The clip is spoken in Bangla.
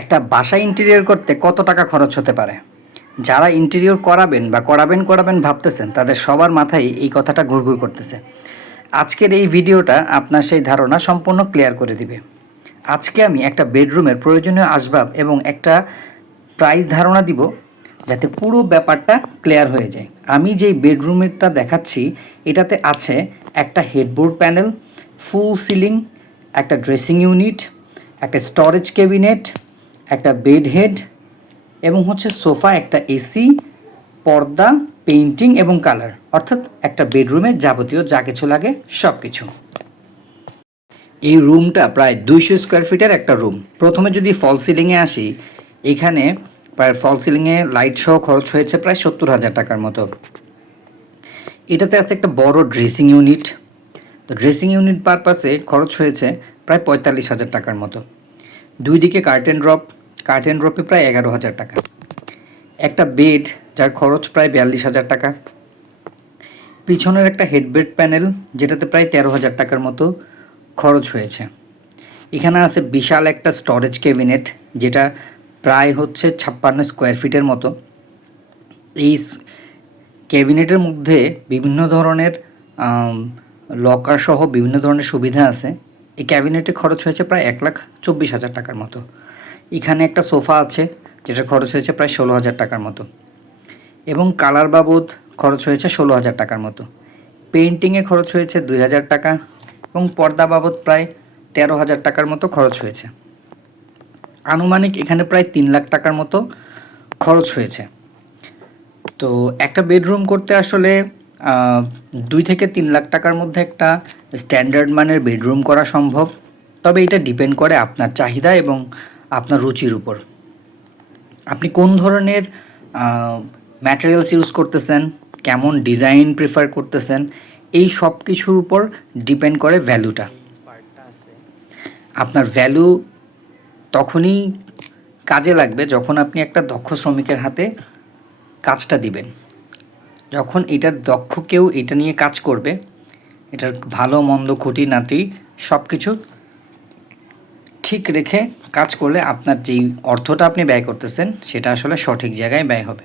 একটা বাসা ইন্টেরিয়র করতে কত টাকা খরচ হতে পারে? যারা ইন্টেরিয়র করাবেন বা করাবেন ভাবতেছেন তাদের সবার মাথায় এই কথাটা ঘুরঘুর করতেছে। আজকের এই ভিডিওটা আপনার সেই ধারণা সম্পূর্ণ ক্লিয়ার করে দিবে। আজকে আমি একটা বেডরুমের প্রয়োজনীয় আসবাব এবং একটা প্রাইস ধারণা দিব, যাতে পুরো ব্যাপারটা ক্লিয়ার হয়ে যায়। আমি যেই বেডরুমেরটা দেখাচ্ছি এটাতে আছে একটা হেডবোর্ড প্যানেল, ফুল সিলিং, একটা ড্রেসিং ইউনিট, একটা স্টোরেজ ক্যাবিনেট, একটা বেড হেড এবং হচ্ছে সোফা, একটা এসি, পর্দা, পেইন্টিং এবং কালার, অর্থাৎ একটা বেডরুমে যাবতীয় যা কিছু লাগে সব কিছু। এই রুমটা প্রায় 200 স্কোয়ার ফিটের একটা রুম। প্রথমে যদি ফল সিলিংয়ে আসি, এখানে প্রায় ফল সিলিংয়ে লাইট সহ খরচ হয়েছে প্রায় 70,000 টাকার মতো। এটাতে আছে একটা বড় ড্রেসিং ইউনিট। তো ড্রেসিং ইউনিট পারপাসে খরচ হয়েছে প্রায় 45,000 টাকার মতো। দুই দিকে কার্টেন ড্রপে প্রায় 11,000 টাকা। একটা বেড যার খরচ প্রায় 42,000 টাকা। পিছনের একটা হেডবেড প্যানেল যেটাতে প্রায় 13,000 টাকার মতো খরচ হয়েছে। এখানে আছে বিশাল একটা স্টোরেজ ক্যাবিনেট, যেটা প্রায় হচ্ছে 56 স্কোয়ার ফিটের মতো। এই ক্যাবিনেটের মধ্যে বিভিন্ন ধরনের লকার সহ বিভিন্ন ধরনের সুবিধা আছে। এই ক্যাবিনেটে খরচ হয়েছে প্রায় 1,24,000 টাকার মতো। এখানে একটা সোফা আছে যেটার খরচ হয়েছে প্রায় 16,000 টাকার মতো এবং কালার বাবদ খরচ হয়েছে 16,000 টাকার মতো। পেইন্টিংয়ে খরচ হয়েছে 2,000 টাকা এবং পর্দা বাবদ প্রায় 13,000 টাকার মতো খরচ হয়েছে। আনুমানিক এখানে প্রায় 3 লাখ টাকার মতো খরচ হয়েছে। তো একটা বেডরুম করতে আসলে 2 থেকে 3 লাখ টাকার মধ্যে একটা স্ট্যান্ডার্ড মানের বেডরুম করা সম্ভব। তবে এটা ডিপেন্ড করে আপনার চাহিদা এবং আপনার রুচির উপর। আপনি কোন ধরনের ম্যাটেরিয়ালস ইউজ করতেছেন, কেমন ডিজাইন প্রেফার করতেছেন, এই সব কিছুর উপর ডিপেন্ড করে ভ্যালুটা। আপনার ভ্যালু তখনই কাজে লাগবে যখন আপনি একটা দক্ষ শ্রমিকের হাতে কাজটা দিবেন। যখন এটার দক্ষ কেউ এটা নিয়ে কাজ করবে, এটার ভালো মন্দ খুঁটিনাটি সব কিছু ঠিক রেখে কাজ করলে আপনার যেই অর্থটা আপনি ব্যয় করতেছেন সেটা আসলে সঠিক জায়গায় ব্যয় হবে।